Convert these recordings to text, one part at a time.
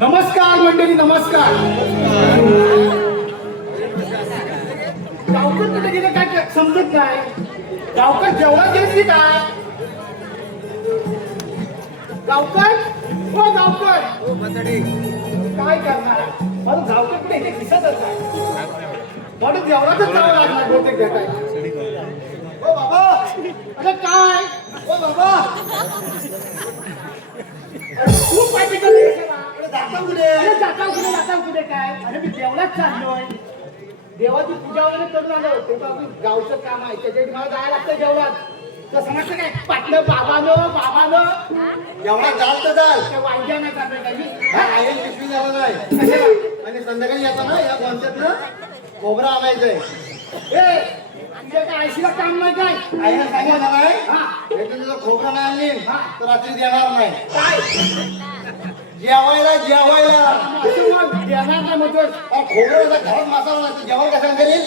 नमस्कार मंडळी, नमस्कार. गावकर कुठे गेले काय समजत नाही. गावकर जेवणात गेले की काय? गावकर हो गावकर काय करणार? मला गावकर कुठे इथे दिसतच नाही. म्हणून जेवणातच जावं लागणार बहुतेक भेटाय. हो बाबा, अरे काय हो बाबा, खूप पाहिजे का जाता कुठे काय? अरे मी देवळात चाललोय. देवाची पूजा वगैरे करून आलो होते. गावचं काम आहे त्याच्यासाठी मला जायला लागतं जेवणात. तर समजतं काय पाटलं बाबानो जेवणात जाल तर जाल. त्या वांग्या नाही चाललं काही आयन पिशवी जावं नाही. आणि संध्याकाळी येताना या कोणत्यातनं खोबरं आणायचंय. तुझ्या काय ऐशीला काम नाही काय? आईनं सांगितलं नाही हा तुझं खोबरं नाही आणली हा. तर रात्री देणार नाही. काय जेवायला असं मग देणार नाही म्हणतो. खोबरं आता घरात मसाला नाही तर जेवण कशाला करेल.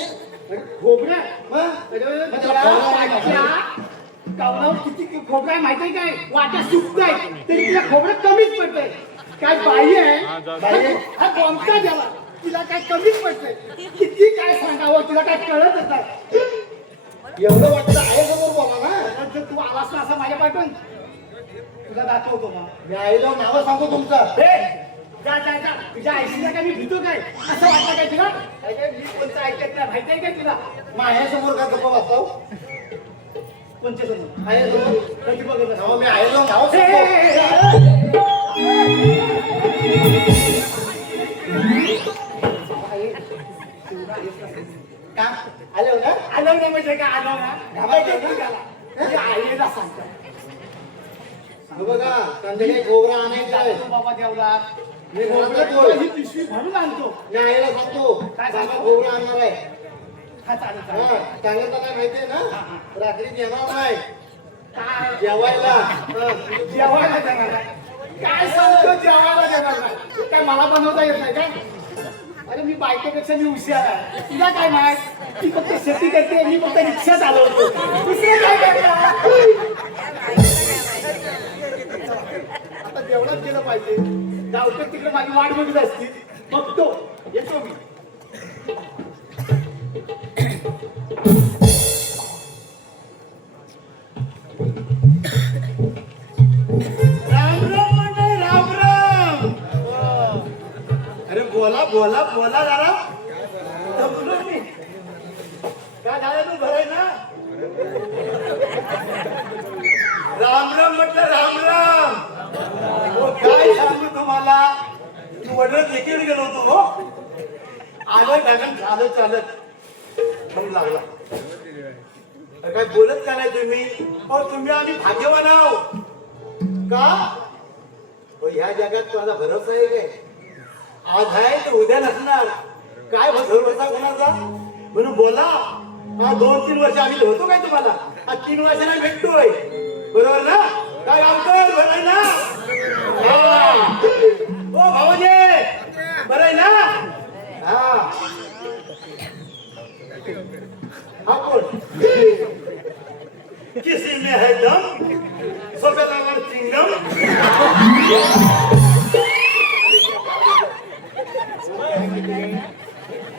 खोबरं मग अरे त्याला खोबरं नाही पाटच्या गावनावर किती खोबरं आहे माहिती आहे काय? वाट्या सुकताय तरी तिला खोबरं कमीच पडतंय. काय बाई आहे हा कोणता द्यावा तिला काय कमीच पडतंय. किती काय सांगावं तिला काय कळतच नाही. एवढं वाटतं आहे समोर बोला ना. जर तू आलास ना असं माझ्या पाठवून तुला दाखवतो मग. मी आईला नावं सांगतो तुमचं. जा जा जा तुझ्या आईशीला काय मी भीतो काय? असं वाटतं काय तुला? काय काय मी कोणतं ऐकत नाही माहिती आहे काय तुला? माझ्यासमोर का गप्पा वाचताव. कोणत्या समोर आईसमोर कधी बघत नाव मी आईला नाव ए, सांगतो. ए, का आले होता आलो ना म्हणजे काय आलो ना म्हणजे आईला सांगतो. बघा संध्याकाळी खोबरं आणायचं आहे. जातो बाबा देवला मी घरात बोल. ही पिशवी भरून आणतो. मी आईला सांगतो काय सांगा सांगतो? खोबरं आणणार आहे. हा चालेल हा चालेल. सांगितलं काय माहितीये ना रात्री येणार नाही काय जेवायला. जेवायला देणार नाही. काय सांगतो जेवायला देणार नाही? काय मला बनवता येत नाही काय? अरे मी बायकोपेक्षा मी हुशार आहे. तुला काय माहित? ती फक्त शेती करते मी फक्त रिक्षा चालवतो. दुसरं काय करणार? आता जेवणात गेलं पाहिजे. गावकर तिकडे माझी वाट बघत असती. बघतो येतो मी. राम राम मंडळी, राम राम. अरे बोला बोला बोला जरा. दमलो मी. काय झालं तू बरं आहे ना? राम राम म्हटलं राम राम. हो, काय सांगू तुम्हाला की वडील देखील गेलो होतो. हो आलं ढगान चालत चालत दम लागला. अरे काय बोलत का नाही तुम्ही? हो तुम्ही आम्ही भाग्यवान आहो का? हो ह्या जगात माझा भरोसा आहे काय? आज आहे तर उद्या नसणार. काय भरोसा कोणाचा म्हणून बोला. हा 2-3 वर्ष आम्ही होतो काय तुम्हाला? हा 3 वर्षांना भेटतोय बरोबर ना? काय गावकर बरं आहे ना? हो भाऊजे बरं आहे ना? हा हा कोण? किसी में है दम सोबेलावर चिंगम.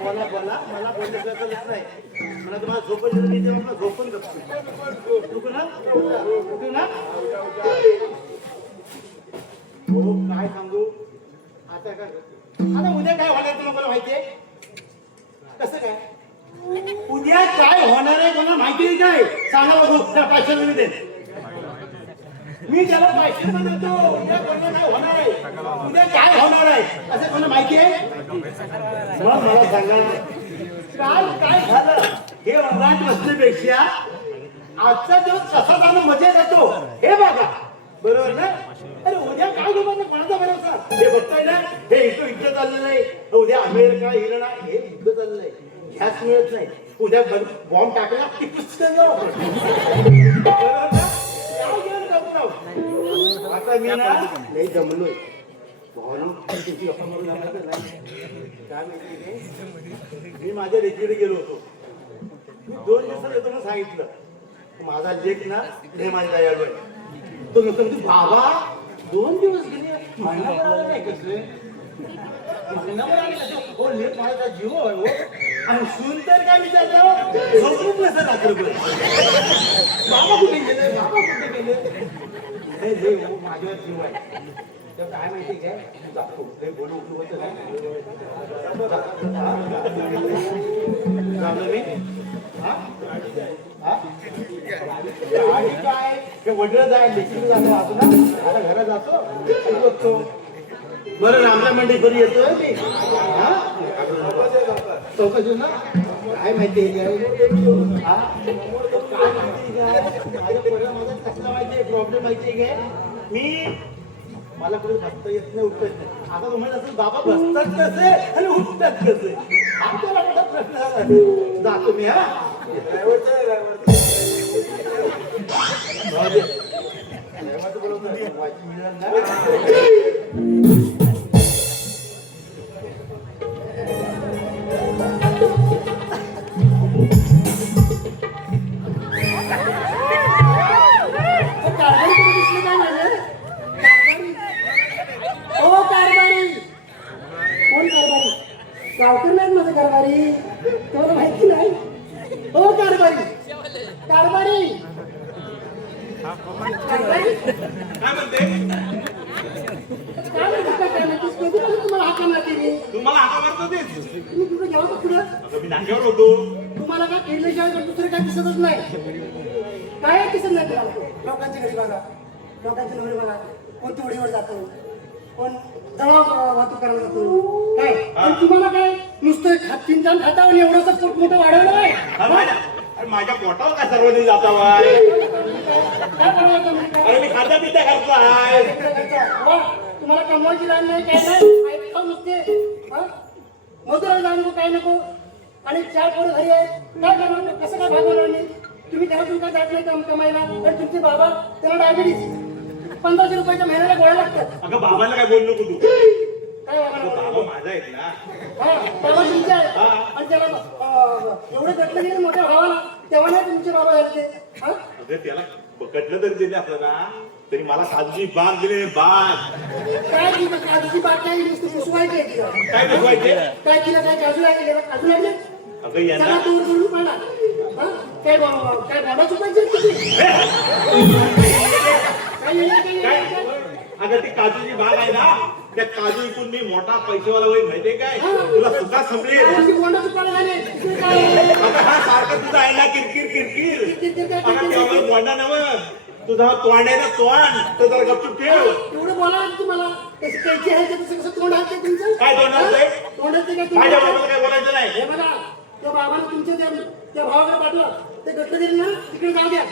बोला बोला मला बोलायचं कळत नाही. मला तुम्हाला झोपण दिलं मी तेव्हा झोपून बसतो. तू ना हो काय सांगू आता काय आता उद्या काय होणार तुला मला माहितीये. कसं काय उद्या काय होणार आहे कोणाला माहिती आहे काय? सांगा बघू. त्या 500 मी दे. मी त्याला 500 देतो. उद्या कोणाला काय होणार आहे उद्या काय होणार आहे असं कोणाला माहिती आहे? मग मला सांगा काल काय झालं हे वाट बसण्यापेक्षा आजचा दिवस कसा जाणं मजेत येतो हे बघा बरोबर ना? अरे उद्या काय लोकांना कोणाचा भरोसा? हे बघताय ना हे युद्ध चाललेलं आहे. उद्या अमेरिका इराण हे युद्ध चाललेलं आहे. ह्याच मिळत नाही. उद्या बॉम्ब टाकला की पुस्तक आता मी ना नाही जमलोय. मी माझ्या लेकीकडे गेलो होतो. मी 2 दिवसात येतो ना सांगितलं. माझा लेख ना हे माझ्या दयाळू आहे. तो म्हणतो बाबा 2 दिवस गेले महिना नाही कसले हो लेट माझा जीव आहे हो आणि सून तर काय विचारतो झोपून नसतं रात्रभर बाबा कुठे गेले बाबा कुठे गेले हे हे हो माझ्यावर जीव आहे तर काय माहिती काय जातो ते बोलू उठू होतं मी हा हा आणि काय ते वडलं जाय लेखी जातो असं ना आता घरात जातो बघतो बरं रामला मंडई बरी येतोय मी हा चौकशी ना काय माहिती आहे काय हा काय माहिती काय माझ्या पोराला माझा कसला माहिती आहे प्रॉब्लेम माहिती आहे काय मी मला पुढे बसता येत नाही उठत नाही आता तुम्हाला असं बाबा बसतात कसे आणि उठतात कसे आमच्याला मोठा प्रश्न झाला जातो मी हा गावकर नाही माझं कारभारी तुम्हाला माहिती नाही हो कारभारी कारभारी काय म्हणते काय म्हणतेस कधी तुम्हाला हाका मारते मी तुम्हाला हाका मारतो तेच तुम्ही कुठे गेला होता पुढं आता मी नाक्यावर होतो तुम्हाला काय खेळल्याशिवाय दुसरं काय दिसतच नाही काय दिसत नाही तुम्हाला लोकांच्या घरी बघा लोकांच्या घरी बघा कोण तोडीवर जातो कोण दळाव वाहतूक करायला जातो काय आणि तुम्हाला काय नुसतं खातीन जाण खाता आणि एवढंच पोट मोठं वाढवलं आहे अरे माझ्या पोटावर काय सर्वजण जाता बाय काय करायला तुम्ही काय अरे मी खाता पिता करतो आहे वा, तुम्हाला कमवायची लाईन नाही काय नाही ऐकता नुसते मजुराला जाऊ नको काय नको आणि 4 पोरं घरी आहे काय करणार कसं काय भागवणार नाही तुम्ही घरातून काय जात नाही काम कमायला तर तुमचे बाबा त्याला डायबिटीज 1500 रुपयाच्या महिन्याला गोळ्या लागतात अगं बाबांना काय बोलू नको तू काय बाबा बाबा माझा आहे ना हा बाबा तुमचे आहे आणि त्याला एवढं घटलं गेलं मोठ्या भावाला तेव्हा नाही तुमचे बाबा झाले ते हा अगं त्याला कटलं तरी दिले असलं ना तरी मला काजूची बाग दिली बाग काय ती काजूची बाग काय नुसती पुसवायची आहे तिला काय दाखवायचे काय तिला काय काजू लागले काजू लागले अगं यांना सगळा दूर दूर पडला हा? काय बाबा चुकायचे काय अगं ती काजूची बाग आहे ना त्या काजू इकून मी मोठा पैसेवाला होईल माहितीये काय तुला सुद्धा संपली कोंडा चुकायला झाले काय आता हा सारखं तुझा आहे ना किरकिर किरकिर आता तेव्हा तोंडा नव तुझा तोंड आहे ना तोंड तर जरा गपचूप ठेव एवढं बोला तुम्हाला कैची आहे तसं कसं तोंड आहे ते तुमचं काय तोंड असतंय? तोंडाचं काय माझ्या तुमचं बाबाला काय बोलायचं नाही हे बघा त्या बाबाला तुमच्या त्या भावाकडे पाठवा ते गट्ट दिले ना तिकडे जाऊ द्या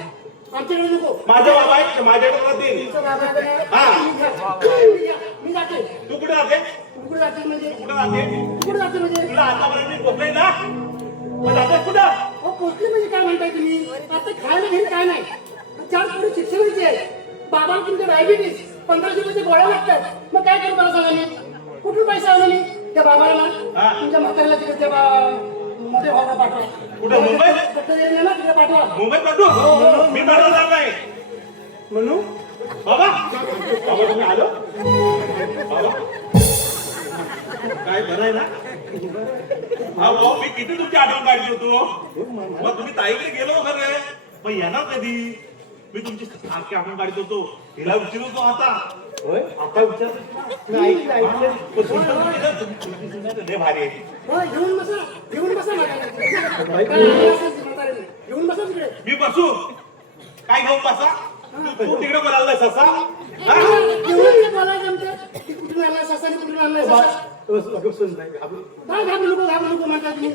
आमच्याकडे नको माझा बाबा आहे माझ्याकडे राहतील तुमच्या बाबाकडे हा. मी जाते तू कुठे राहते तू कुठे जाते म्हणजे कुठे राहते तू कुठे जाते म्हणजे तुला आतापर्यंत मी पोचलोय ना मग जाते कुठं हो पोचले म्हणजे काय म्हणताय तुम्ही आता खायला घेणं काय नाही 4 पोरं शिक्षणाची आहे बाबाला तुमच्या डायबिटीस 1500 रुपयाच्या गोळ्या लागतात मग काय करू मला सांगा मी कुठून पैसा आणला मी त्या बाबाला ना तुमच्या म्हाताऱ्याला तिकडे त्या मोठ्या भावाला पाठवा कुठं मुंबईत? गट्ट दिले ना तिकडे पाठवा मुंबईत पाठवू मी पाठवणार नाही म्हणून बाबा बाबा तुम्ही आलो बाबा काय बरं आहे ना हा भाऊ मी किती तुमची आठवण काढली होतो मग तुम्ही ताईकडे गेलो खरं मग येणार कधी मी तुमची सारखी आठवण काढत होतो हिला विचारतो आता होय आता विचार ऐकलं लय भारी आहे हो घेऊन बसा घेऊन बसा तिकडे मी बसू काय घेऊन बसा तू तिकडे बोलायला ससा घेऊन बोलायचं आमचं कुठून आणलाय ससाने कुठून आणलाय ससा काय घाबरू नको म्हणताय तुम्ही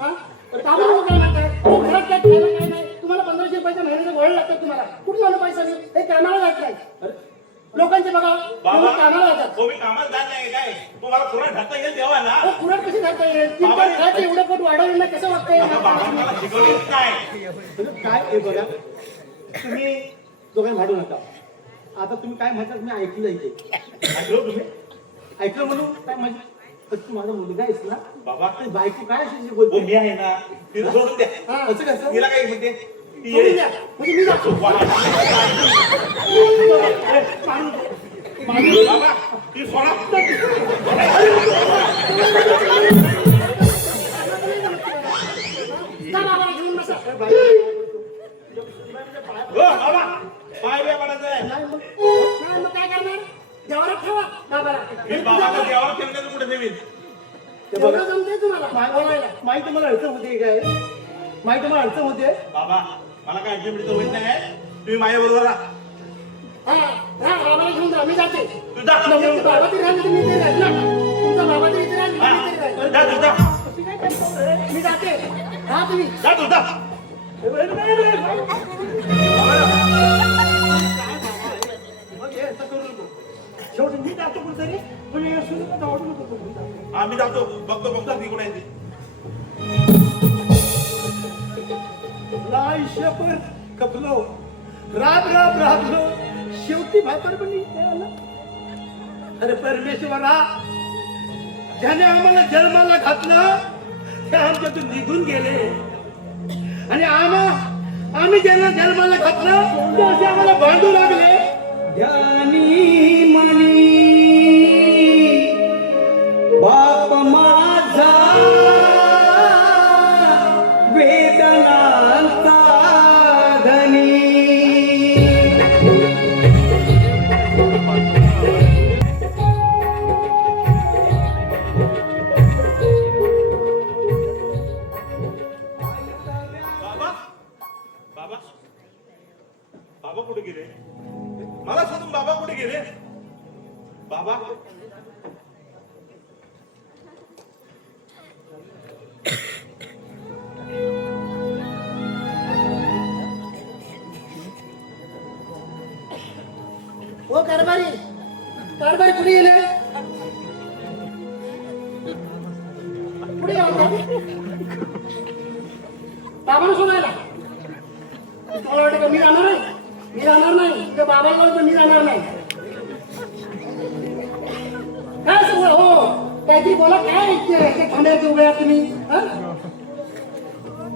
हा घाबरू नको काय म्हणताय हो, घरात काय खायला काय नाही तुम्हाला 1500 रुपयाच्या महिन्याचा गोळ्या लागतात तुम्हाला कुठून आणू पैसा मी हे कामाला जात नाही लोकांचे बघा बाबा कामाला जातात हो मी कामाला जात नाही काय तुम्हाला पुरा ढाता येईल तेव्हा ना हो पुराण कशी करता येईल खायचं एवढं पोट वाढवलं नाही कसं वाटतंय बाबा मला शिकवलीच नाही काय हे बघा तुम्ही दोघांनी भांडू नका आता तुम्ही काय म्हणतात मी ऐकलं इथे ऐकलो तुम्ही ऐकलं म्हणून काय माझी पण तू माझा मुलगा आहेस ना बाबा ते बायको काय अशी हो बोलते मी आहे ना तिला सोडून द्या हा असं कसं तिला काय म्हणते ती सोडून येईल. द्या. म्हणजे मी जातो बाबा ती सोडा जा बाबाला घेऊन बसा. बाबा पाय बे पडायचं नाही मग काय करणार? देवाला ठेवा बाबाला. मी बाबाला देवाला ठेवण्याचं कुठे ठेवीन एवढं जमतंय तुम्हाला बोलायला. माहिती मला अडचण होते काय माहिती मला अडचण होते बाबा मला काय ऍक्टिव्हिटी होत नाही तुम्ही माझ्या बरोबर राहा बाबाला घेऊन जा. मी जाते. तू जा बाबा तरी राहिला तर मी तरी राहील ना. तुमचा बाबा तरी इथे राहिला तर मी तरी राहील. जा तू जा अशी काय करतो? मी जाते. हा तुम्ही जा तू जा मग हे असं करू नको शेवटी मी जातो कुठेतरी पण हे असं नको जाऊ नको आम्ही जातो बघतो तिकडे आहे ते. आयुष्यभर कपलो राबलो शेवटी म्हातारपणी इथे आला. अरे परमेश्वरा ज्याने आम्हाला जन्माला घातलं ते आमच्यातून निघून गेले आणि आम्ही ज्यांना जन्माला घातलं ते असे आम्हाला भांडू लागले. ध्यानी मनी बाप माझा वेदनांचा धनी. बाबा बाबा कुठे गेले मला सांगून बाबा कुठे गेले बाबा हो कारभारी कुठे गेले? कुठे गेला बाबाला सोडायला? तुम्हाला वाटतं का मी राहणार आहे? मी राहणार नाही. त्या बाबाला बोलतो मी राहणार नाही. काय सगळं हो काहीतरी बोला. काय थांब्यात उभे आहात तुम्ही?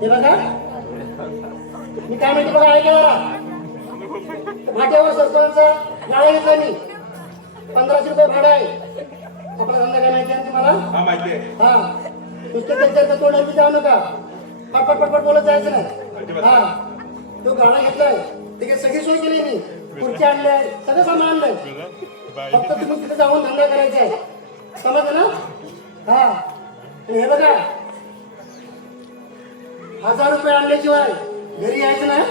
हे बघा मी काय म्हणते बघा ऐका. भाट्यावर सरपंच गाळा घेतला मी. 1500 रुपये भाडं आहे. आपला धंदा काय माहिती आहे तुम्हाला? हा माहिती आहे हा नुसतं त्यांच्या तोंडावर जाऊ नका. पटपट बोलत जायचं नाही. हा तो गाळा घेतलाय तिथे सगळी सोय केली मी. खुर्ची आणल्या सगळं सामान आणलंय. फक्त तुम्ही तिथे जाऊन धंदा करायचा आहे. समजलं ना? हा आणि हे बघा 1000 रुपये आणल्याशिवाय घरी यायचं नाही.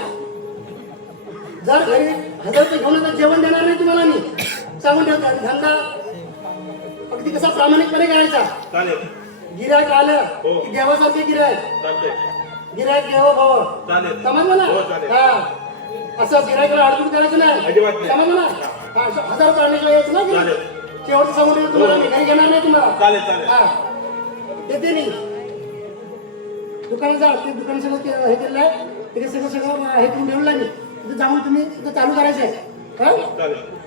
जर घरी 1000 रुपये घेऊन तर जेवण देणार नाही तुम्हाला मी सांगून ठेवतो. धंदा अगदी कसा प्रामाणिकपणे करायचा. चालेल गिऱ्हाईक आलं हो. की देवासारखे गिऱ्हाईक. चालते गिऱ्हाईक देव भाव. चालेल समजलं ना? हो, चालेल. हा असं गिऱ्हाईकला अडचण करायचं नाही. अजिबात नाही. समजलं ना? हा 1000 रुपये आणल्याशिवाय यायचं ना घरी. चालेल. शेवटचं सांगून ठेवतो तुम्हाला मी घरी घेणार नाही तुम्हाला. चालेल हा देते मी. दुकानात जा. ते दुकान सगळं हे केलेलं आहे. तिथे सगळं हे करून ठेवलं मी. तिथे जाऊन तुम्ही तिथं चालू करायचं आहे. हा चालेल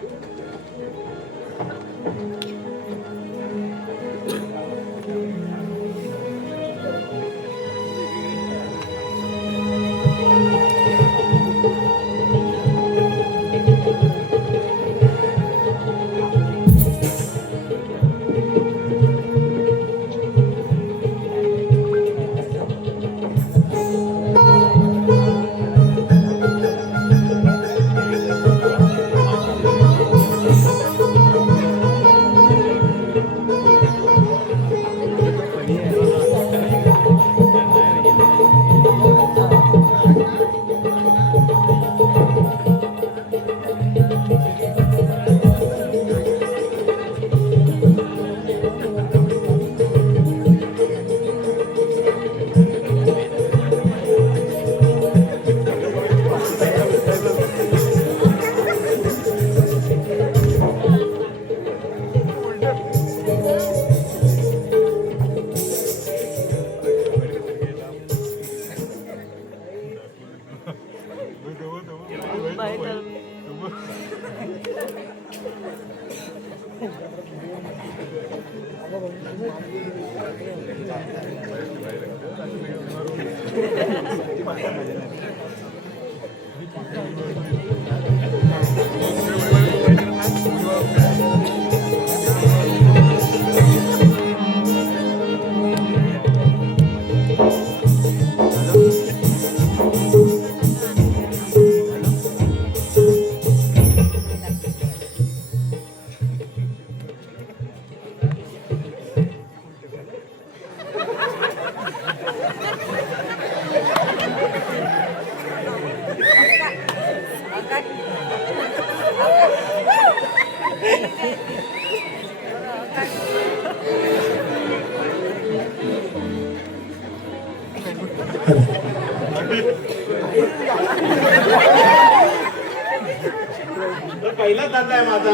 चाललाय माझा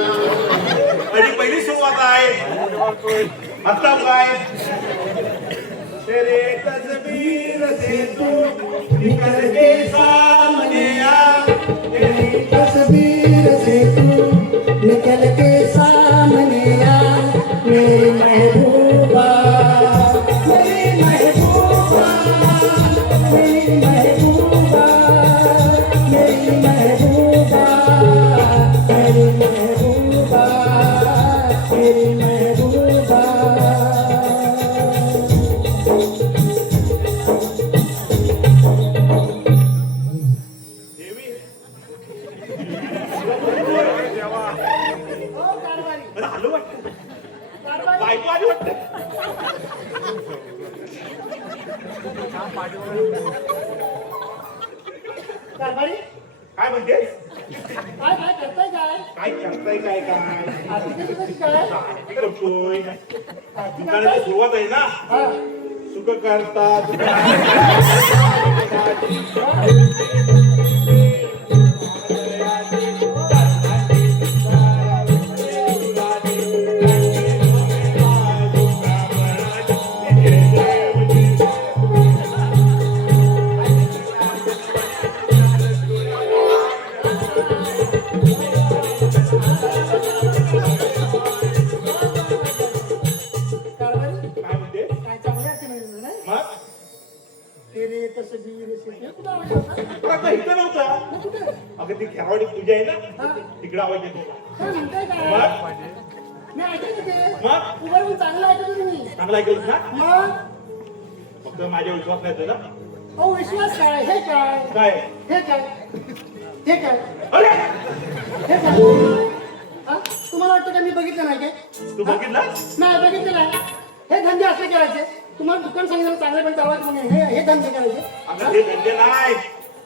आणि पहिली सुरुवात आहे आता काय तेरे तस्वीर से तू निकल के सामने आ तेरी तस्वीर से तू निकल के सामने आ मेरी महबूबा मेरी महबूबा मेरी महबूबा मेरी महबूबा मेरी महबूबा मेरी महबूबा देवी ओ कारभारी मला आलो वाटतं कारभारी बायको आली वाटतं कारभारी काय म्हणतेस काय काय करताय काय काय करताय काय आरती कशी काय काय करतोय आरती दुकानाची करताय? सुरुवात आहे ना हा. सुख करतात कारभारी काय म्हणते काय चांगली आरती म्हणजे नाही मग तेरे तस्वीर से हे कुठं आवाज होता? पण आता इथं नव्हता मग कुठे अगं ती खेळवाडी तुझी आहे ना हा. तिकडे आवाज येतो काय म्हणताय काय मग मी ऐकलं ते मग? उभं राहून चांगलं ऐकलं तुम्ही चांगला ऐकलं ना मग फक्त माझ्या विश्वास नाही तुला अहो विश्वास काय हे काय काय हे काय हे काय अरे हे काय हा? तुम्हाला वाटतं का मी बघितलं नाही काय तू बघितला नाही बघितलं नाही हे धंदे असे करायचे तुम्हाला दुकान सांगितलं चांगले पण चालवायचे म्हणून हे धंदे करायचे अगं ते धंदे नाही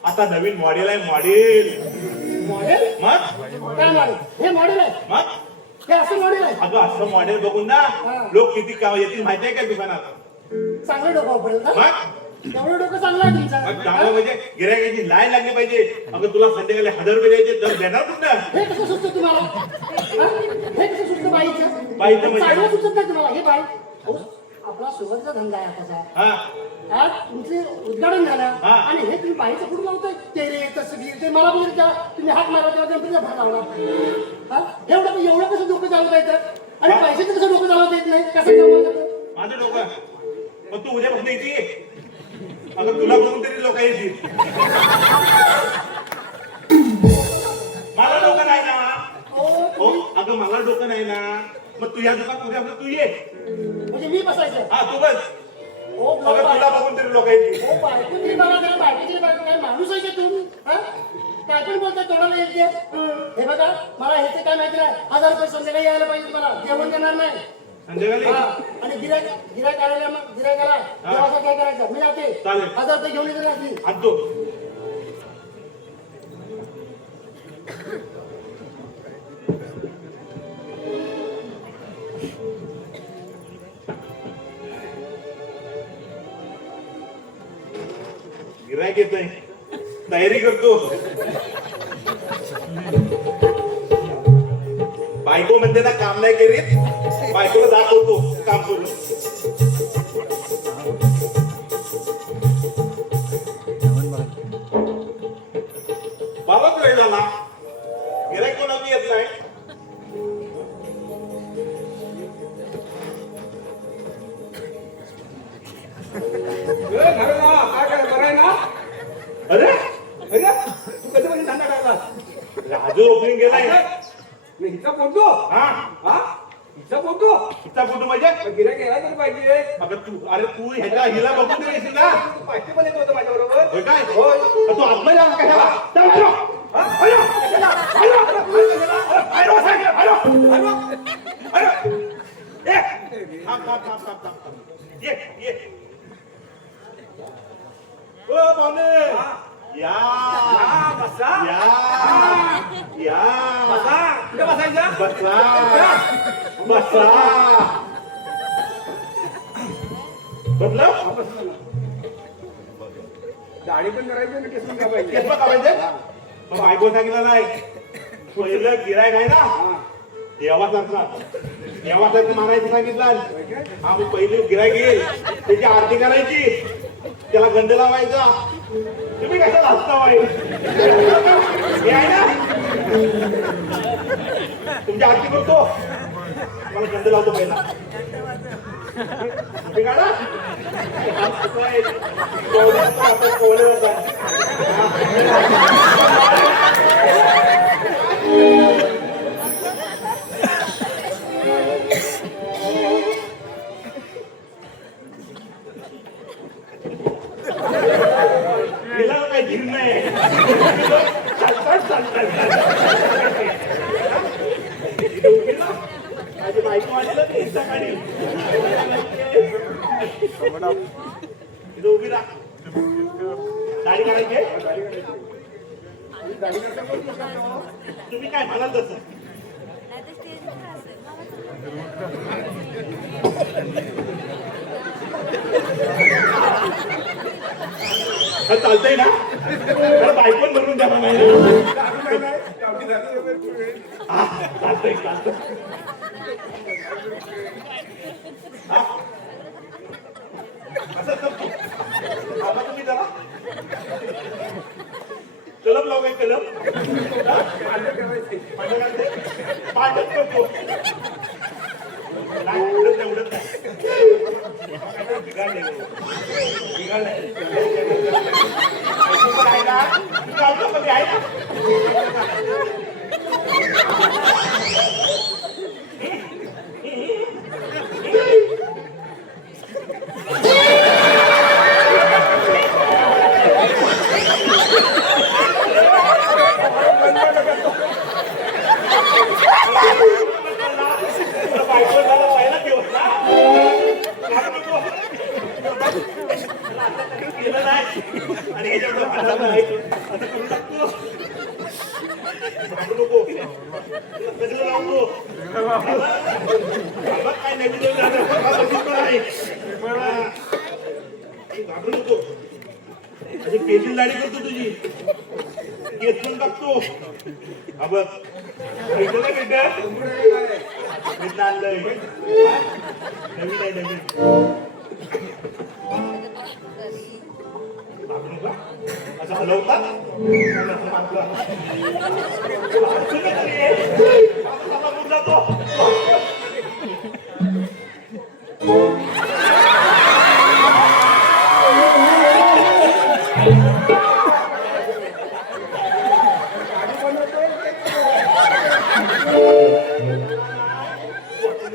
आता नवीन मॉडेल आहे मॉडेल मॉडेल मग काय मॉडेल हे मॉडेल आहे मग हे असं मॉडेल आहे अगं असं मॉडेल बघून ना लोक किती का येतील माहिती आहे का दुकानात चांगलं डोकं वापरेल का मग एवढं डोकं चांगलं आहे मग तुमचं चांगलं म्हणजे गिरायकाची लाईन लागली पाहिजे अगं तुला संध्याकाळी 1000 रुपये द्यायचे दर देणार कुठं हे कसं सुचतं तुम्हाला हा? हे कसं सुचतं बाईचं बाईचं म्हणजे? चांगलं सुचत नाही तुम्हाला हे बाई अहो, आपला सुरुवातीचा धंदा आहे आताचा हा आज तुमचे उद्घाटन झालं हा. आणि हे तुम्ही बाईचं कुठून लावताय तेरे तस्वीर ते मला बोलत का तुम्ही हात मारा तेव्हा गणपतीला भात लावला हा एवढं कसं डोकं चालवता येतं आणि पैशाचं कसं डोकं चालवता येत नाही कसं चालवता येतं माझं डोकं मग तू उद्यापासून येते अगं तुला बघून तरी लोक येतील मला डोकं नाही ना अहो, हो अगं मला डोकं नाही ना मग तू या दुकान उद्यापासून तू ये म्हणजे मी बसायचं हा तू बस हो अगं तुला बघून तरी लोक येतील हो बायको तरी बघा जरा बायकोची बायको काय माणूस आहे का तुम्ही हा काय पण बोलताय तोडाला येते हे बघा मला हे ते काय माहिती नाही 1000 रुपये संध्याकाळी यायला पाहिजे मला जेवण देणार नाही संध्याकाळी हा आणि गिरायक आलेल्या मग गिरायकाला देवाचं काय करायचं मी जाते चालेल. 1000 रुपये घेऊन येते रात्री आणतो गिरायक येतोय तयारी करतो बायको म्हणते ना काम नाही करीत बायकोला दाखवतो काम करून बाबाच वेळ झाला गिरायक कोणाला येत नाही अरे राजू ओपनिंग गेलाय हिचा फोटो हा हा हिचा फोटो तिचा फोटो म्हणजे गिऱ्हाईक यायला तरी पाहिजे अगं तू अरे तू ह्याच्या हिला बघून तरी येशील ना पाचशे पण येत होतं माझ्या बरोबर होय काय तू आतमध्ये आला कशाला चल, हॅलो. ए, थांब. ये ओ पाहुणे या बसा या बसा कुठे बसायचं बसा बदला दाढी पण करायची आणि केस पण कापायचे केस कापायचे मग बायको सांगितलं नाही पहिलं गिरायक आहे ना देवासारखं मारायचं सांगितलं. आम्ही पहिली गिरायक येईल त्याची आरती करायची, त्याला गंध लावायचा. तुम्ही कशाला हसता बाई? हे आहे ना तुमची आरती करतो, मला गंध लावतो पहिला. तुम्ही काढा कोवले जातात. तिला काही धीर नाही. माझी बायको आली ना ती सकाळी उभी राहा. दाढी काढायची तुम्ही काय म्हणाल तसं. चालतंय ना बायकोन म्हणून द्या नाही चालतंय चालतंय. असं करतो तुम्ही जरा कलम लाव. काय कलम पाठच करतो. नाही उडत नाही उडत नाही. बिघाडले आहे ना चालतो कधी आहे ना. आणि ह्याच्यावर काय नवीन घाबरू नको. अशी पेशील दाढी करतो तुझी केस पण टाकतो. हा बघ ऐकलं नाही बेटा आणलंय नवीन आहे नवीन. असं हलवतात जातो.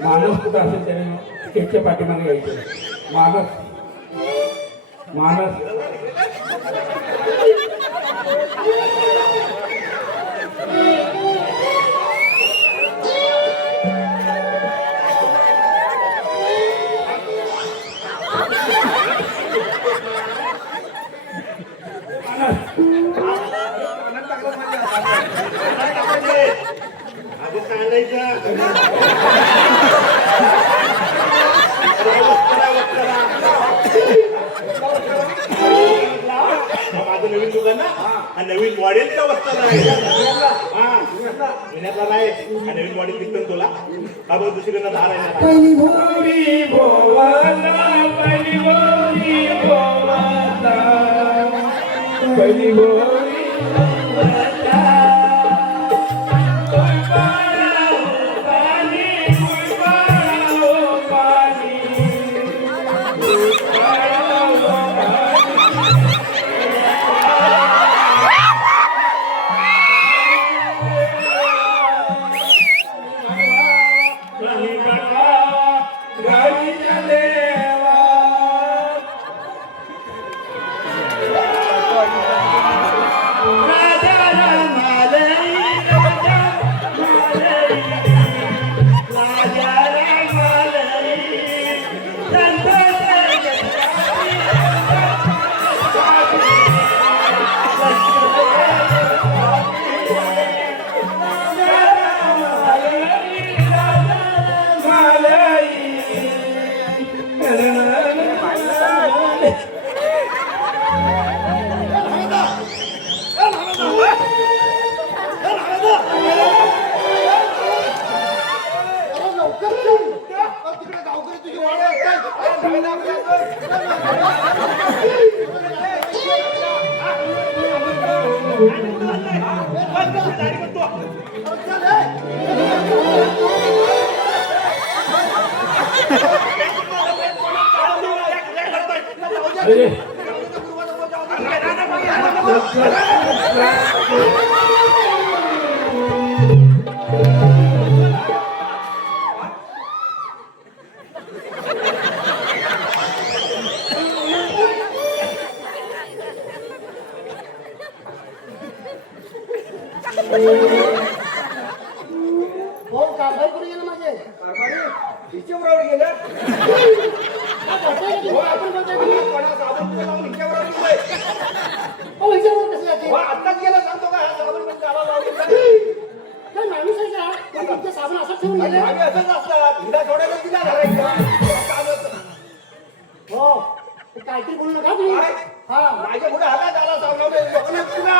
माणूस कुठं असेल त्याने स्टेजच्या पाठीमागे यायचं. माणूस माणूस माझं नवीन दुकान ना हा नवीन मॉडेलचा वस्ताला आहे. हा पुण्यातला नाही हा नवीन मॉडेल दिसतं तुला. हा बघ दुसरीकडनं धार आहे. पहिली भोरी भोवाला पहिली भोरी भोवाला पहिली भोरी काय दाखवलं? दाढी करतो अरे हो कारभार कुठे गेलं माझे कारभारी, हिच्याबरोबर गेलं. हो, आपण बोलतोय की कोणाला साबण बिबण लावून हिच्याबरोबर गेलंय. हो विचारवर कसं जाते हो, आत्ताच गेला सांगतो का हा साबण बिबण त्याला लावून काय माणूस आहे का तुम्ही तुमचे साबण असं ठेवून गेले आम्ही असंच असतात हिला सोडायला तिला धरायचं. हो ते काहीतरी बोलू नका तुम्ही काय? हा माझ्या पुढे हातात आला साबणावर लोकांना तुला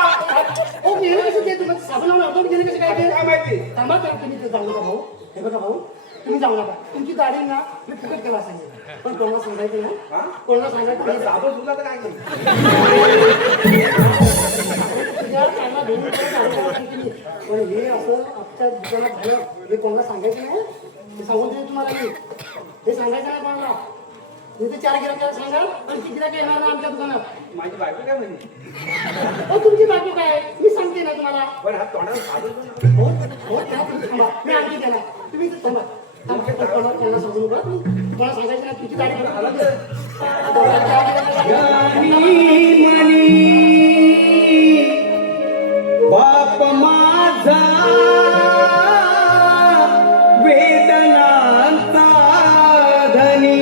हो गेले कसे ते तुम्ही साबण लावून गेले कसे काय ते काय माहिती थांबा तर तुम्ही ते जाऊ नका भाऊ हे बघा भाऊ तुम्ही जाऊ नका तुमची गाडी ना मी फुकट केला सांगेल पण कोणाला सांगायचं हा? ना कोणाला सांगायचं तुला नाही. साबण सुद्धा तर काय नाही. तुझ्या कानाला धरून परत गाडी चालवायची तुम्ही. पण हे असं आमच्या दुकानात झालं हे कोणाला सांगायचं नाही हे सांगून देईन तुम्हाला मी हे सांगायचं नाही कोणाला तुम्ही ते 4 गिरायकाला सांगा आणि ती गिरायक येणार नाही आमच्या दुकानात माझी बायको काय म्हणते हो तुमची बायको काय मी सांगते ना तुम्हाला पण हा तोंडाला साबण पण हो हो त्या तुम्ही थांबा मी आणखी देणार तुम्ही इथं थांबा थांबा पण कोणाला सांगू नका तुम्ही कोणाला सांगायचं नाही तुमची गाडी करून आला बाप माझा वेदनांचा धनी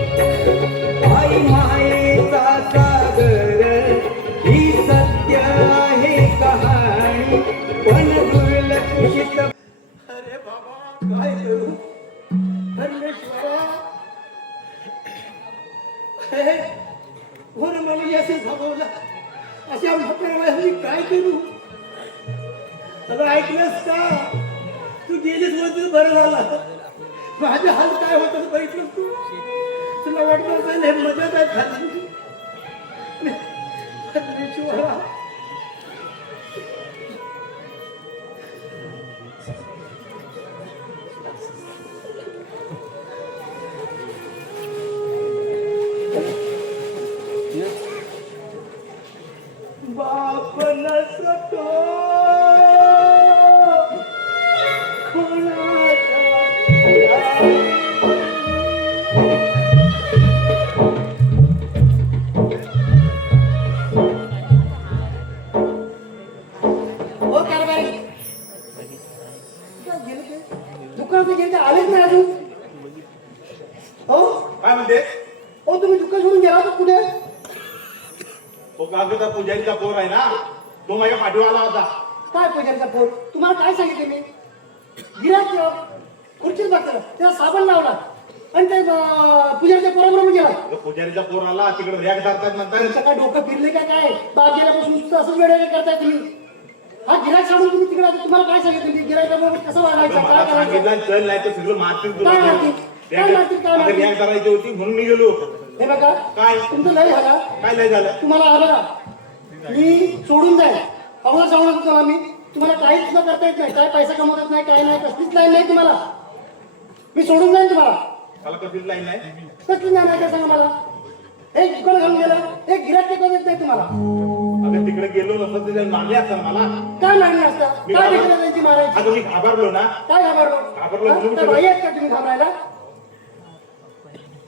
आई मायेचा सागर ही सत्य आहे कहाणी पण दुर्लक्षित अरे बाबा काय करू परमेश्वरा हे वर मला असे झालं अशा म्हाताऱ्याला मी काय करू सगळं ऐकलंस का तू गेलीस म्हणजे बरं झालं माझ्या हाल काय होतं बघितलं तू तुला वाटलं असेल हे मदत आहे झाली परमेश्वरा बाप नसतो हो कारभारी गेले ते दुकानात गेले ते आलेच नाही अजून हो काय म्हणते हो तुम्ही दुकान सोडून गेला तर कुठे तो कागदा पुजारीचा पोर आहे ना तो माझ्या पाठीवर आला होता काय पुजारीचा पोर तुम्हाला काय सांगितले मी गिराक खुर्चीत बसला त्याला साबण लावला आणि ते पुजारीच्या पोराबरोबर गेला तो पुजारीचा पोर आला तिकडे रॅक धरतात तुमचं नंतर काय डोकं फिरले का काय बाग गेल्यापासून नुसतं असंच वेळ करताय तुम्ही हा गिराक सोडून तुम्ही तिकडे आता तुम्हाला काय सांगितलं मी गिरायकाबरोबर कसं वागायचं मला काय करायचं सांगितलं चल नाही तर सगळं मारतील तुला. काय मारतील? काय मारतील? काय मारतील? रॅक धरायची होती म्हणून मी गेलो हे बघा काय? तुमचं लय झाला काय नाही झालं तुम्हाला आलं मी सोडून जाईल अगोदर सांगू नका तुम्हाला मी तुम्हाला काहीच न करता येत नाही काय पैसा कमवत येत नाही काय नाही कसलीच लाईन नाही तुम्हाला मी सोडून जाईन तुम्हाला मला कसलीच लाईन नाही कसली नाही काय सांगा मला एक दुकान घालून गेलं एक गिराक टेकवत येत नाही तुम्हाला अगं तिकडे गेलो नसतं तिथे मारले असतात मला काय मागणी असतं काय भेटलं त्यांची मारायची अगं मी घाबरलो ना काय घाबरलो घाबरलो म्हणून हा? तर बाई आहेत का तुम्ही घाबरायला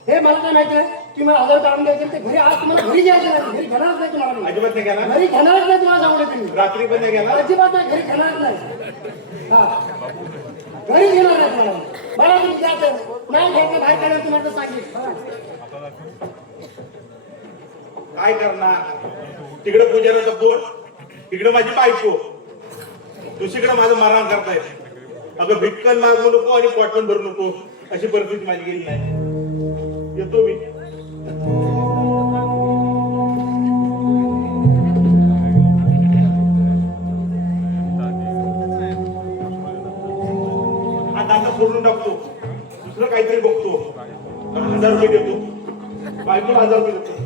हे मला काय माहिती आहे तुम्ही मला 1000 काढून द्यायचे ते घरी आज तुम्हाला घरी जायचं नाही घरी घेणारच नाही तुम्हाला मी. अजिबात नाही गेला घरी घेणारच नाही तुम्हाला सांगू तुम्ही रात्री पण नाही गेला अजिबात नाही घरी घेणारच नाही हा घरी घेणार नाही तुम्हाला मला तुम्ही द्यायचं नाही घ्यायचं बाहेर काढायला तुम्हाला तर सांगितलं काय करणार तिकडे पुजाराचा पोर तिकडे माझी बायको दुसरीकडे माझं मारहाण करतायत अगं भिक्कन मागू नको आणि कॉटन भरू नको अशी परिस्थिती माझी गेली नाही येतो मी लावतो दुसरं काहीतरी बघतो 1000 रुपये देतो बायकोला 1000 रुपये देतो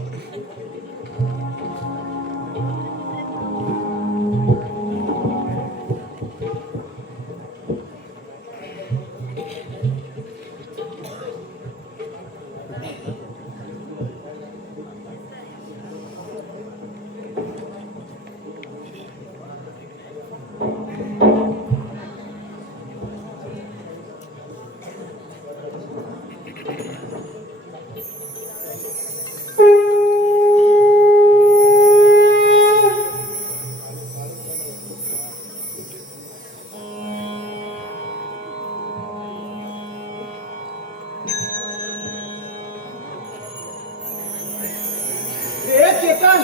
ए चेतन,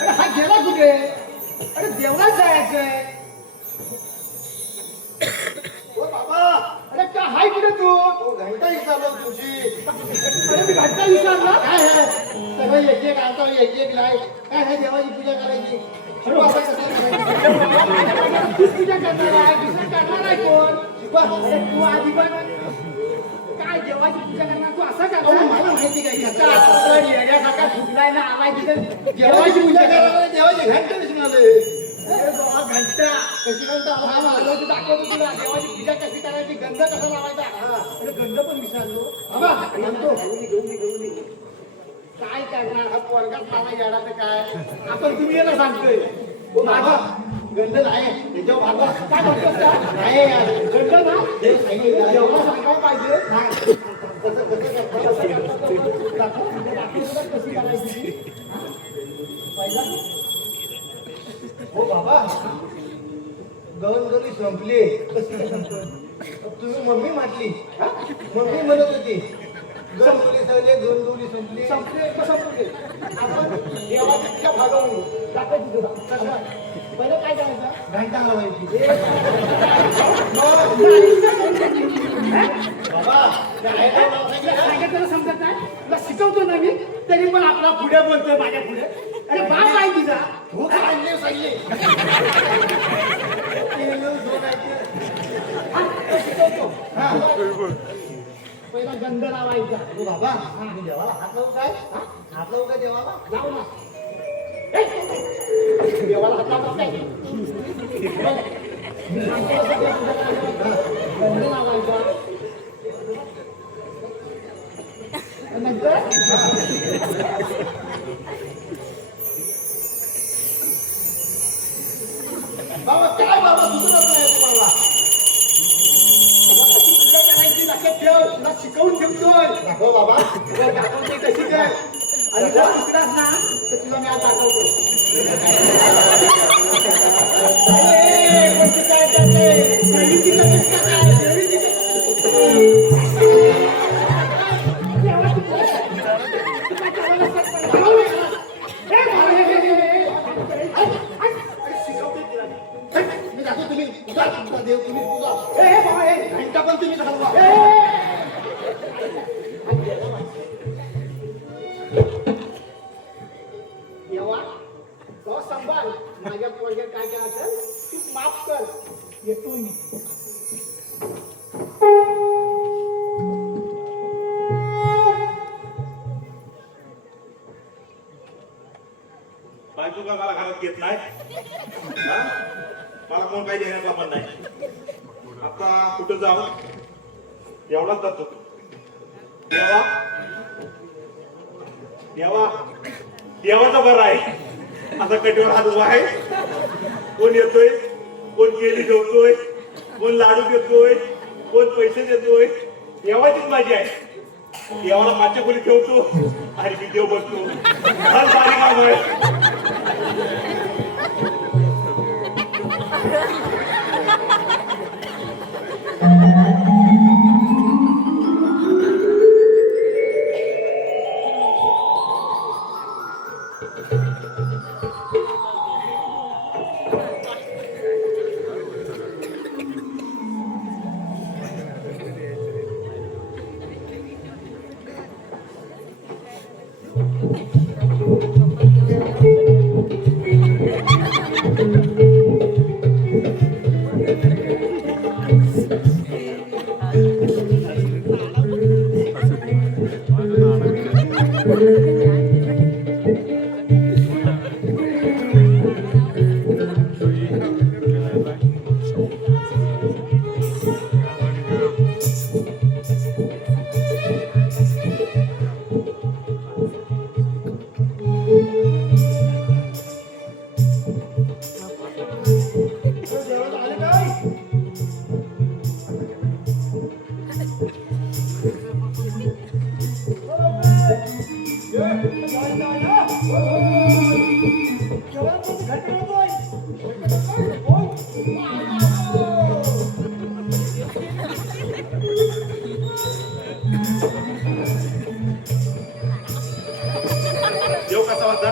अरे हा गेला कुठे? अरे देवळात जायचंय. ओ बाबा अरे का हाय कुठे तू? तो घंटा विचारलो तुझी अरे मी घंटा विचारला. काय आहे सगळं एक एक आता एक एक लाय काय आहे देवाची पूजा करायची शिवा असं कसं करायचं? तू पूजा करणार आहे, दुसरं करणार आहे कोण? शिवा अरे तू आधी पण काय देवाची पूजा करणार तू असं अहो, करणार? मला माहिती काय त्याचा आपण येण्यासारखा फुटलाय ना आलाय तिथे देवाची पूजा करायला देवाची घंटा दिसून आले अरे बाबा घंटा कशी घंटा हा मला तू दाखवतो तुला देवाची पूजा कशी करायची गंध कसा लावायचा. अरे गंध पण विसरलो. बाबा म्हणतो काय करणार हा वर्गात मला येणार काय आपण तुम्ही याला सांगतोय. ओ बाबा गंध नाही त्याच्यावर भागवा काय म्हणतोस का? नाही यार गंध ना देव सांगितलं आहे. एवढं सांगायला पाहिजे. कसं कसं करता? कसं करतात तो? दाखव, म्हणजे दाखव तुला कशी करायची. पहिला हो बाबा गवनगरी संपली कशी काय संपलं? तुम्ही मम्मी म्हटली हा? मम्मी म्हणत होती गवनगरी संपली गवनगरी संपली संपले का संपले? आपण देवाची पूजा भागवली. दाखव तुझं. कसं? पहिलं काय करायचं? घंटा लावायची बाबा काय तुला सांगितलं समजत नाही. तुला शिकवतो ना मी तरी पण आपला पुढे बोलतोय माझ्या पुढे. अरे बाप आहे तुझा. हो सांगले सांगले हा, शिकवतो. हा पहिला गंध लावायचा. हो बाबा मी देवाला हात लावू काय हा? हात लावू काय देवाला लाव ना. देवाला हात लावतात काय? सांगतो असं ते पूजा करायचं. गंध लावायचा. नंतर बाबा काय बाबा सुचत नाही तुम्हाला तुला कशी पूजा करायची लक्षात ठेव. तुला शिकवून ठेवतोय. हो बाबा तुला दाखवते कशी काय. आणि जर शिकलास ना तर तुला मी आज दाखवतो. अरे, कशी काय करते? देवीची कशी काय? देवीची कशी? देवाची पूजा. तुला करायला सांगतो. लावू नका. ए, भाऊ, अरे, शिकवते तिला मी. मी दाखव तुम्ही पूजा तुमचा देव तुम्ही पूजा ए, भाऊ, ए. घंटा पण तुम्ही घालवा देवा तो संभाळ माझ्या पोरग्यात काय केलं असेल तू माफ कर. येतो मी. बायको का मला घरात घेत नाही हा? मला कोण काही देण्याचा पण नाही आता कुठं जाऊ एवढाच जातो देवा देवा देवाचा बरं आहे आता कटीवर हात उभा आहे कोण येतोय कोण केली ठेवतोय कोण लाडू देतोय कोण पैसे देतोय देवाचीच माझी आहे देवाला मागच्या खोली ठेवतो आणि मी देव बसतो फार भारी काम आहे Thank you. जेवण आले काय? देव कसा वाटता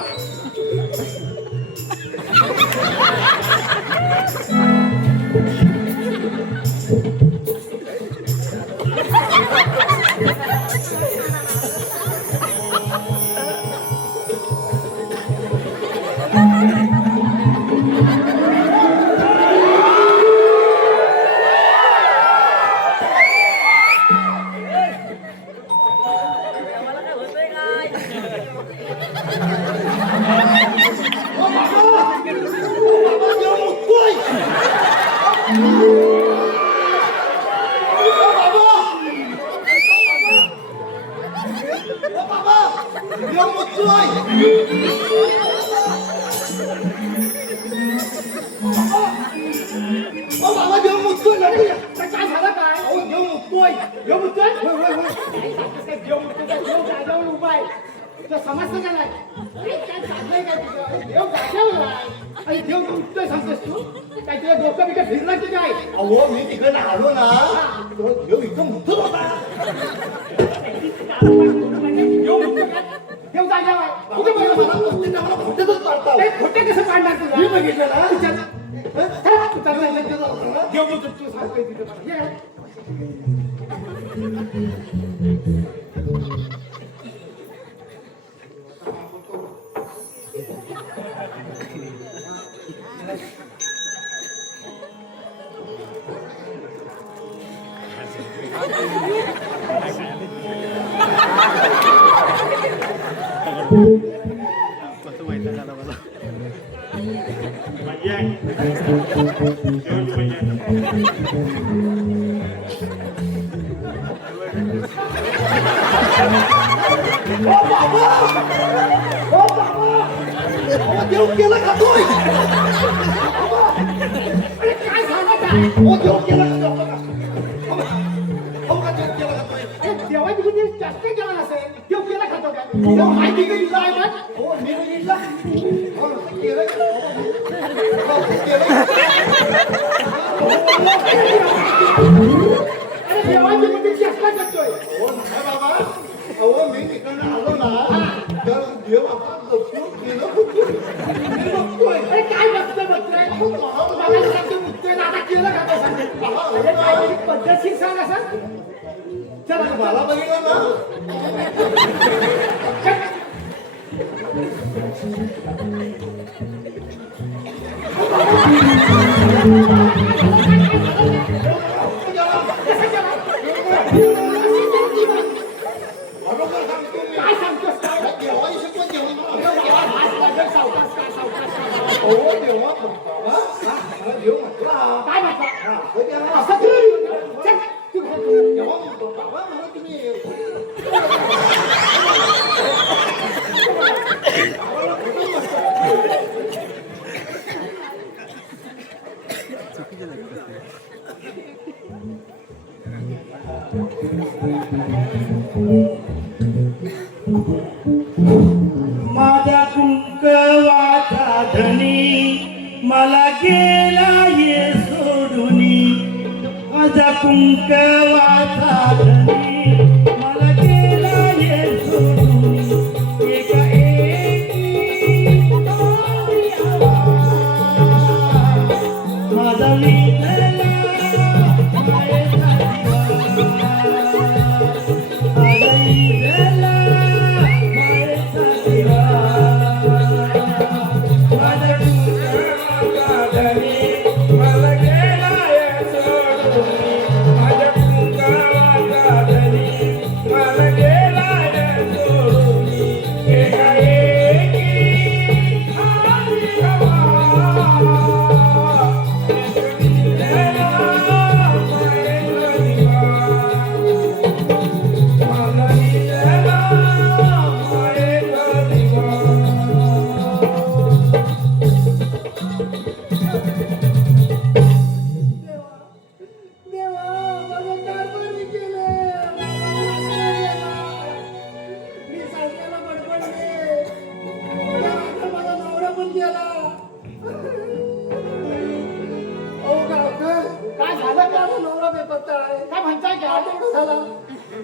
काय झालं काय देव मुक्तोय देव मुक्तोय देव मुक्तोय देव जागेवर उभा आहे तुला समजतं का नाही काय चाललंय काय तुझं देव जागेवर आहे आणि देव मुक्तोय सांगतोस तू काय तुला डोकं बिकं फिरलं की काय अहो मी तिकडे आलो ना तो देव इथं मुक्तच होता. देव मुक्तोय का? देव जागेवर आहे कुठे बघा मला मला खोट्यातच पाडता. ते खोटे कसं पाडणार तुला मी बघितलं ना. देव मुक्तोय तू सांगतोय तिथं मला. ये. मजा आहे देवाची मजा आहे. देव केलं का तोय? अरे काय झालं काय ओ देव केलं का तो? हो का देव केलं का तोय? अरे देवाची बुद्धी जास्त केला नसेल देव केला खातो काय देव माहिती का दिला आहे पण हो मी बघितलं. हो, केलं का? हो, केलं. अरे देवाची बुद्धी जास्त करतोय हो नाही बाबा. अहो मी तिकडनं आलो ना तर देव आपला लपून केलं मी बघतोय. अरे काय बघतोय मला सांगतो मुक्तोय दादा केलं खातो सांगते अरे काय पद्धतशीर सांग असं चला मला बघितलं ना बरोबर सांगतो मी. काय सांगतोस काय देवाची शपथ देऊ ना. सावकाश काय सावकाश अहो देवा बाबा मला देव म्हटला. काय म्हटलं हा, हो द्या. असं तू चल तू घरात. देवा म्हणतो, बाबा मला तुम्ही माझ्या कुंकवाचा धनी मला गेला ये सोडूनी माझा कुंकवाचा धनी मला गेला ये सोडूनी एका एकी माझा विठला मायेचा दिवा झाला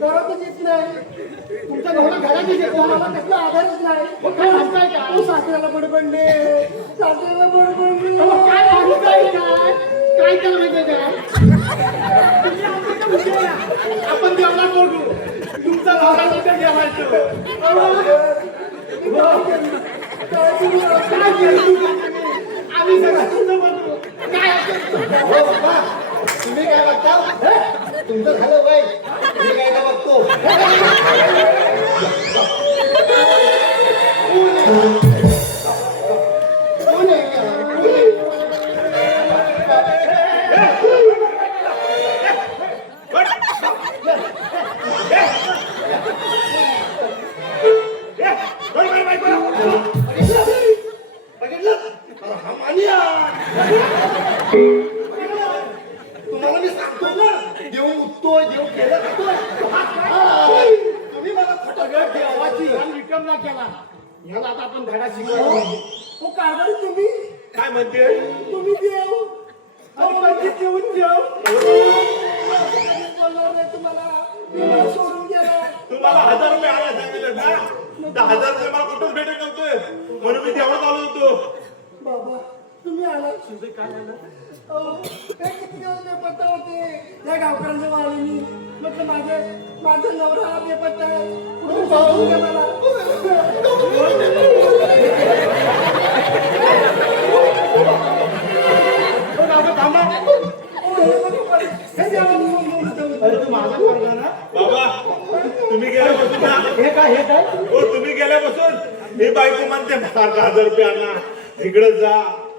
दररोजच येत नाही तुमच्या भावाला घरात येतो मला कसला आधारच नाही मग काय म्हणताय का तू सासऱ्याला बडबडले सासऱ्याला बडबडले काय सांगितलंय काय केलं माहितीये का आपण देवला बोलू तुमचा भावना नका ठेवायचं काय केलं आम्ही सगळं तुमचं बोलू काय हो बाबा, तुम्ही काय बघता तुमचं झालं बाई मी काय का बघतो तुम्हाला मी सांगतो ना देव उठतोय देव केलं खातोय तुम्ही मला सगळं देवाची विक्रमला केला ह्याला आता आपण धडा शिकवला हो कारभारी तुम्ही काय म्हणते तुम्ही देव अहो म्हणजे देऊन देव बोलणार नाही तुम्हाला देवाला सोडून गेला तुम्हाला 1000 रुपये आला सांगितलं ना 10,000 रुपये मला कुठंच भेटत नव्हते म्हणून मी तेवढं चालू होतो बाबा तुम्ही आला तुझे काय झालं अहो हे किती दिवस बेपत्ता होते या गावकऱ्यांच्या वाळीनी म्हटलं माझा नवरा बेपत्ता आहे कुठून सांगू द्या मला हो बाबा थांबा हे द्यावं म्हणून अरे तू माझा पोरगा ना बाबा तुम्ही गेल्यापासून ना हे काय हो तुम्ही गेल्यापासून मी बायको म्हणते सारखा 1000 रुपये आणा इकडे जा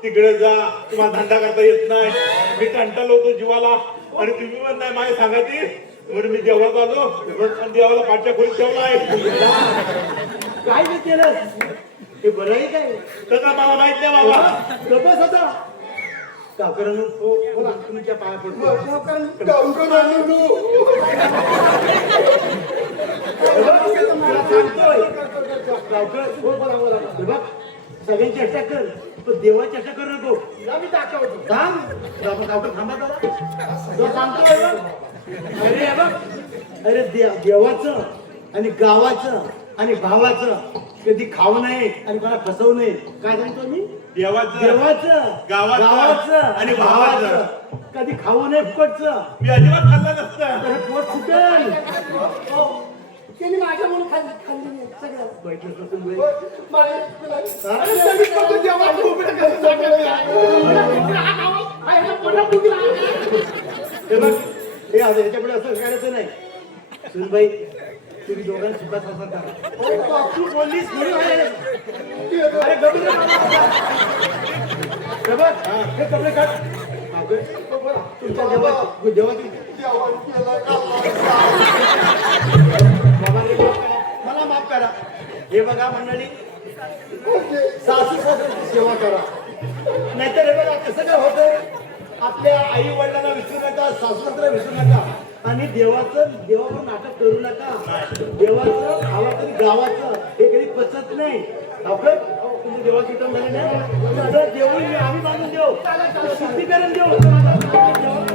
तिकडे जा तुम्हाला धंदा करता येत नाही मी कंटाळलो होतो जीवाला आणि तुम्ही पण नाही माझ्या सांगायची म्हणून मी देवळात आलो आणि देवाला पाठच्या खोलीत ठेवला आहे काय नाही केलं हे बरं आहे काय तसं मला माहित नाही बाबा गप्पच होता काकरांनो बोला तुमच्या पाया पडतो तुला सांगतोय गावकर बोल बोला बोला हे बघ सगळ्यांची चर्चा कर पण देवाची चर्चा करू नको मी दाखवतो थांब बाबा गावकर थांबा जरा तो सांगतोय बघ अरे हे बघ अरे देवाचं आणि गावाचं आणि भावाचं कधी खाऊ नये आणि मला फसवू नये काय सांगतो मी देवाचं गावाचं आणि भावाचं. कधी खाऊ नये फुकटचं मी अजिबात खाल्ला नसतं तर पोट सुटेल त्यांनी माझ्या म्हणून खाल्ली नाही सगळं बैठलं असून बाई. अरे सगळी लोकं देवाला उभं करून सांगायला हे बघ हे आज ह्याच्यापुढे असं करायचं नाही सुनबाई तुम्ही दोघांना सुखात असं करा तू बोललीस म्हणून आहे. अरे गबी रे बाबा. हे बघ हे कपडे काढ तुमच्या देवाची बाबा रे मला माफ करा हे बघा मंडळी सासू सासऱ्याची सेवा करा नाहीतर हे बघा कसं काय होतंय आपल्या आई वडिलांना विसरू नका सासू सासऱ्याला विसरू नका आणि देवावर नाटक करू नका देवाचं भावाचं गावाचं हे कधी पचत नाही आपण तुमचं देवाचं विठ्ठल झालं नाही देऊ आम्ही बांधून देऊ शुद्धीकरण देऊ